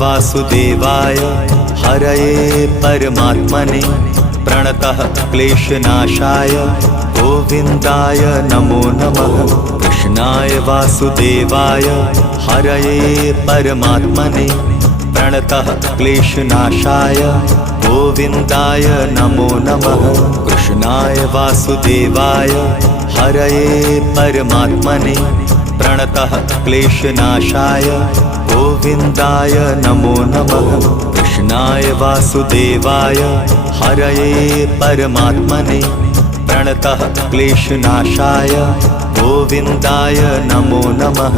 वासुदेवाय हरये परमात्मने प्रणतः क्लेशनाशाय गोविन्दाय नमो नमः। कृष्णाय वासुदेवाय हरये परमात्मने प्रणतः क्लेशनाशाय गोविन्दाय नमो नमः। कृष्णाय वासुदेवाय हरये परमात्मने प्रणतः क्लेशनाशाय गोविन्दाय नमो नमः। कृष्णाय वासुदेवाय हरये परमात्मने प्रणतः क्लेशनाशाय गोविन्दाय नमो नमः।